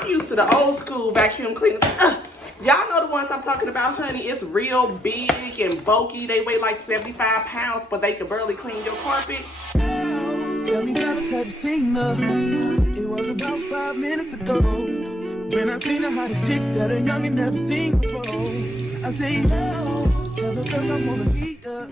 I'm used to the old school vacuum cleaners. Y'all know the ones I'm talking about, honey. It's real big and bulky. They weigh like 75 pounds, but they can barely clean your carpet. Tell me, have you seen her? It was about 5 minutes ago when I seen her hottest chick that a youngin' never seen before. I say, yo, tell the girl I wanna meet her.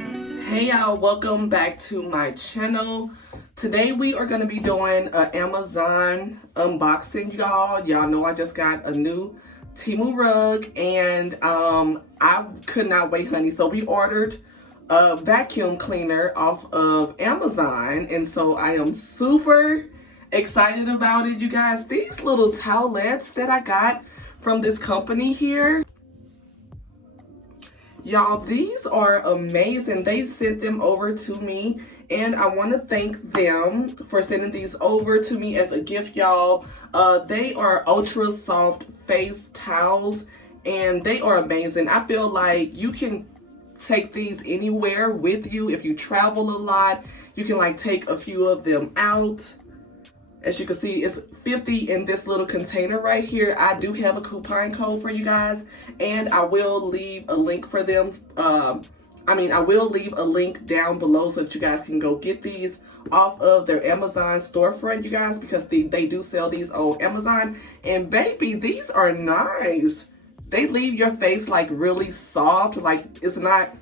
Hey y'all, welcome back to my channel. Today we are going to be doing an Amazon unboxing, y'all. Y'all know I just got a new Temu rug and I could not wait, honey. So we ordered a vacuum cleaner off of Amazon, and so I am super excited about it, you guys. These little towelettes that I got from this company here, y'all, these are amazing. They sent them over to me, and I want to thank them for sending these over to me as a gift, y'all. They are ultra soft face towels, and they are amazing. I feel like you can take these anywhere with you. If you travel a lot, you can like take a few of them out. As you can see, it's 50 in this little container right here. I do have a coupon code for you guys, and I will leave a link for them. I will leave a link down below so that you guys can go get these off of their Amazon storefront, you guys, because they do sell these on Amazon. And baby, these are nice. They leave your face like really soft. Like it's not,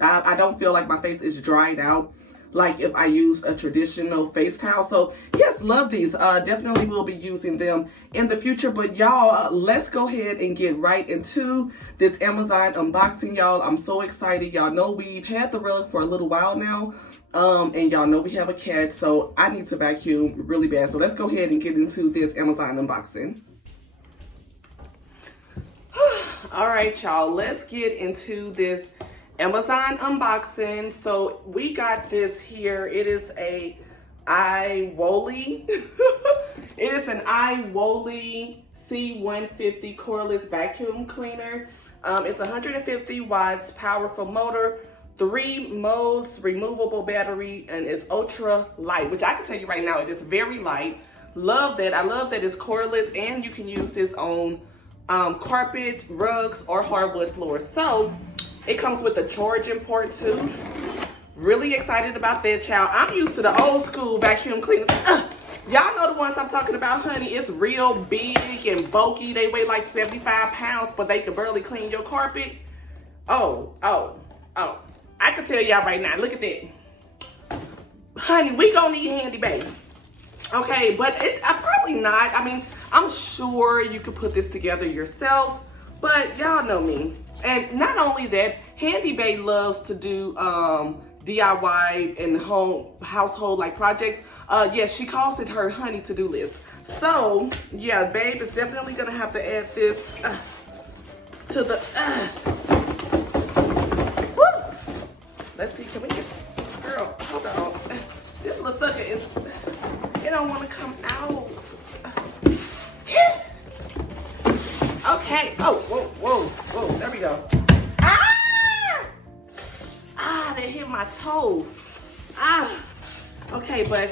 I don't feel like my face is dried out like if I use a traditional face towel. So yes, love these. Definitely will be using them in the future. But y'all, let's go ahead and get right into this Amazon unboxing, y'all. I'm so excited. Y'all know we've had the rug for a little while now. And y'all know we have a cat, so I need to vacuum really bad. So let's go ahead and get into this Amazon unboxing. All right, y'all, let's get into this Amazon unboxing. So we got this here. It is a iWoly. It is an iWoly C150 cordless vacuum cleaner. It's 150 watts, powerful motor, 3 modes, removable battery, and it's ultra light, which I can tell you right now, it is very light. Love that. I love that it's cordless, and you can use this on carpet, rugs, or hardwood floors. So it comes with a charging port too. Really excited about that, child. I'm used to the old school vacuum cleaners. Y'all know the ones I'm talking about, honey. It's real big and bulky. They weigh like 75 pounds, but they can barely clean your carpet. Oh. I can tell y'all right now, look at that. Honey, we gonna need handy baby. Okay, but probably not. I mean, I'm sure you could put this together yourself, but y'all know me. And not only that, Handy Bae loves to do DIY and household like projects. Yeah, she calls it her honey to-do list. So yeah, babe is definitely gonna have to add this to the. Woo! Let's see, can we get, girl? Hold on. This little sucker is. It don't want to come out. Okay. Oh, whoa. There we go. They hit my toe. Okay, but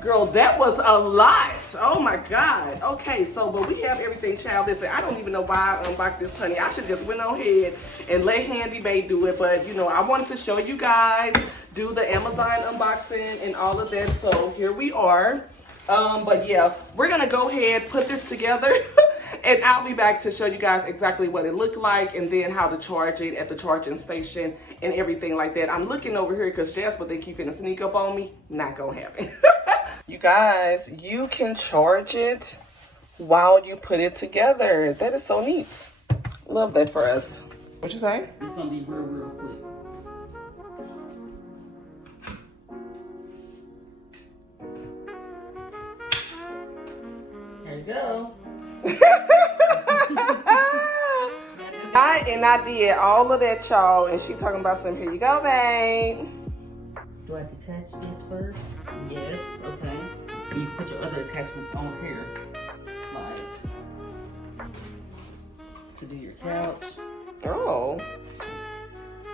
girl, that was a lot. Oh my God. Okay, but we have everything, child. Listen, I don't even know why I unboxed this, honey. I should just went on ahead and let Handy Bae do it. But you know, I wanted to show you guys, do the Amazon unboxing and all of that. So here we are. But yeah, we're gonna go ahead, put this together. And I'll be back to show you guys exactly what it looked like and then how to charge it at the charging station and everything like that. I'm looking over here because Jasper, they keep finna sneak up on me. Not gonna happen. You guys, you can charge it while you put it together. That is so neat. Love that for us. What you say? It's gonna be real quick. There you go. I did all of that, y'all, and she talking about some. Here you go, babe. Do I detach this first? Yes. Okay. You put your other attachments on here, like to do your couch. Oh.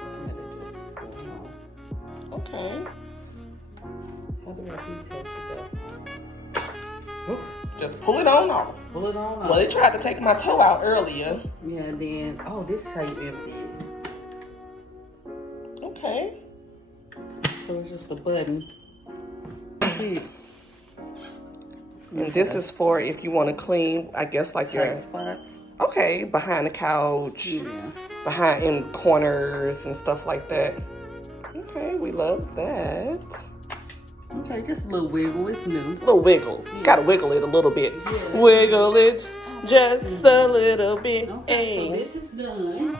And then just go on. Okay. How do I detach it though? Just pull it on off. Pull it on off. Well, it tried to take my toe out earlier. Yeah, and then, oh, this is how you empty it. Okay. So it's just a button. See? And this is for if you want to clean, I guess, like your Tight spots. okay, behind the couch, Yeah. behind in corners and stuff like that. Okay, we love that. Okay, just a little wiggle. It's new. A little wiggle. Yeah. Gotta wiggle it a little bit. Yeah. Wiggle it just a little bit. Okay, so Hey. this is done.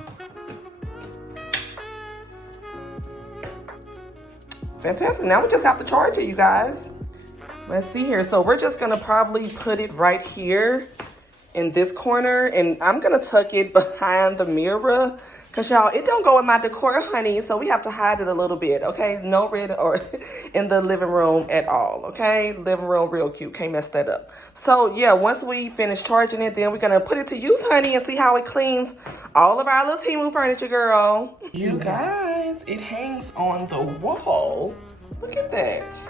Fantastic. Now we just have to charge it, you guys. Let's see here. So we're just gonna probably put it right here in this corner, and I'm gonna tuck it behind the mirror, cause y'all, it don't go in my decor, honey. So we have to hide it a little bit, okay? No red or in the living room at all, okay? Living room, real cute. Can't mess that up. So yeah, once we finish charging it, then we're gonna put it to use, honey, and see how it cleans all of our little Temu furniture, girl. You guys, it hangs on the wall. Look at that.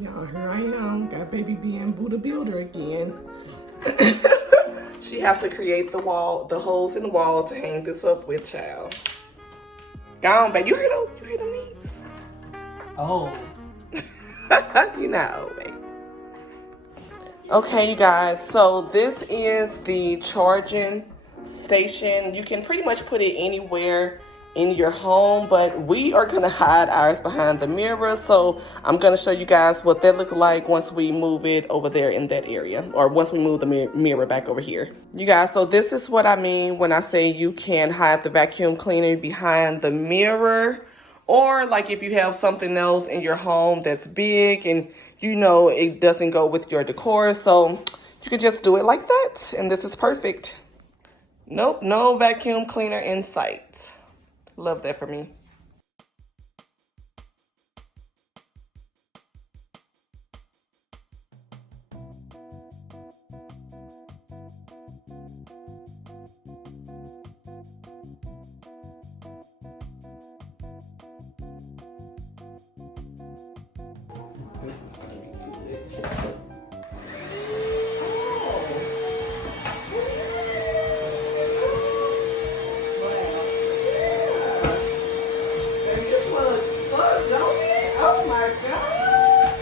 Y'all, here I am. Got baby being Buddha Builder again. She have to create the wall, the holes in the wall to hang this up with, child. Go on, baby. You hear those? You hear them knees? Oh. You know, baby. Okay, you guys. So this is the charging station. You can pretty much put it anywhere in your home, but we are gonna hide ours behind the mirror. So I'm gonna show you guys what that looks like once we move it over there in that area, or once we move the mirror back over here. You guys, so this is what I mean when I say you can hide the vacuum cleaner behind the mirror, or like if you have something else in your home that's big and you know it doesn't go with your decor, so you can just do it like that, and this is perfect. Nope, no vacuum cleaner in sight. Love that for me. This is gonna be good. Oh my God!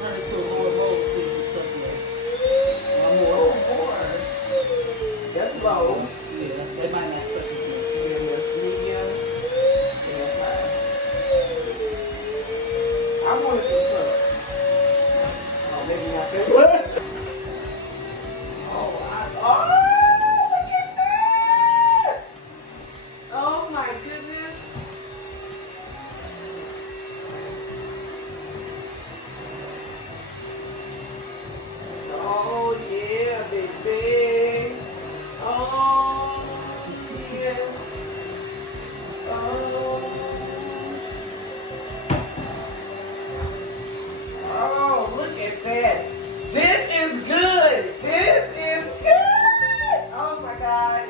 Turn it to a lower roll so you can circulate. Oh boy, that's low. Yeah, that might not circulate. Yeah, that's medium. Yeah, high. I wanted to suck. Oh, maybe not that much. Oh, look at that! Oh my goodness. Oh yeah, baby. Oh yes. Oh, look at that. This is good. This is good. Oh my God.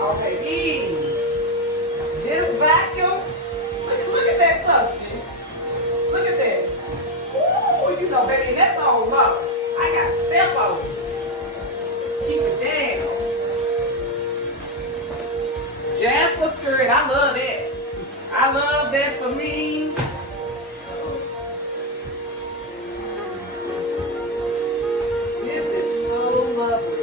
Oh baby. This vacuum. Look at that suction. Look at that. Ooh, you know, baby, that's all rough. I got to step on it. Keep it down. Jasper skirt, I love that. I love that for me. This is so lovely.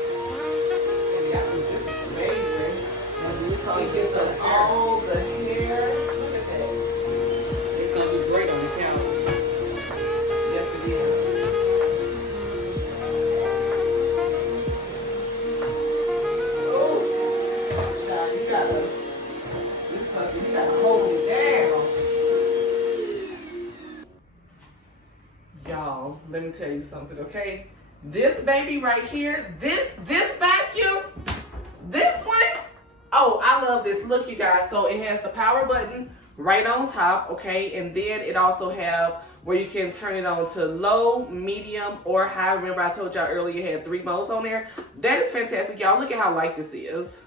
Baby, I think this is amazing. It gets all the hair. Look at that. It's gonna be great on the couch. Yes, it is. Oh, child, you gotta do something. You gotta hold it down. Y'all, let me tell you something, okay? This baby right here, this vacuum love this look, you guys. So it has the power button right on top, okay? And then it also have where you can turn it on to low, medium, or high. Remember I told y'all earlier it had 3 modes on there. That is fantastic, y'all. Look at how light this is.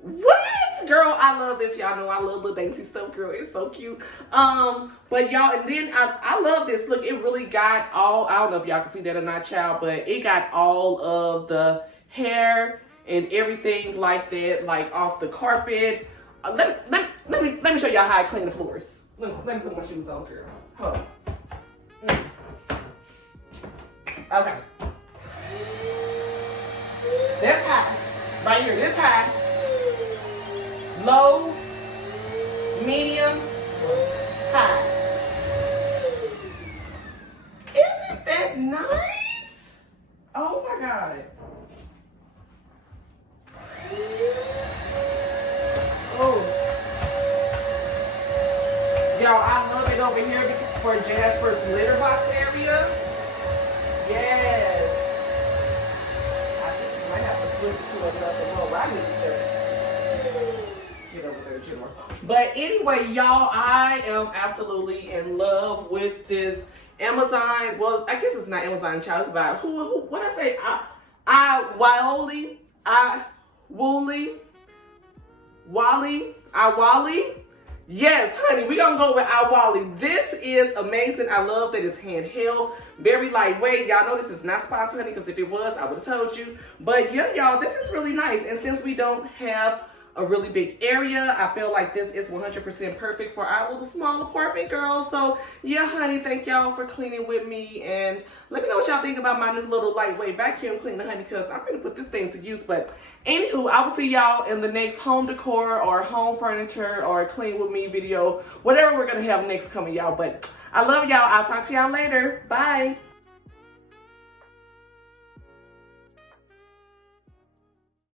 What? Girl, I love this. Y'all know I love little dainty stuff, girl. It's so cute. But y'all, and then I love this. Look, it really got all, I don't know if y'all can see that or not, child, but it got all of the hair and everything like that, like off the carpet. Let me show y'all how I clean the floors. Let me put my shoes on, girl. Hold on. Okay. That's high. Right here, this high. Low, medium, high. Isn't that nice? Oh my God. Oh. Y'all, I love it over here for Jasper's litter box area. Yes. I think we might have to switch it to another row. I need to just get over there, Jimmer. But anyway, y'all, I am absolutely in love with this Amazon. Well, I guess it's not Amazon, child. It's about what I say? Wally. Yes, honey, we gonna go with Wally. This is amazing. I love that it's handheld, very lightweight. Y'all know this is not sponsored, honey, because if it was, I would have told you. But yeah, y'all, this is really nice. And since we don't have a really big area, I feel like this is 100% perfect for our little small apartment, girls. So yeah, honey, thank y'all for cleaning with me, and let me know what y'all think about my new little lightweight vacuum cleaner, honey, because I'm gonna put this thing to use. But anywho, I will see y'all in the next home decor or home furniture or clean with me video, whatever we're gonna have next coming, y'all. But I love y'all. I'll talk to y'all later. Bye.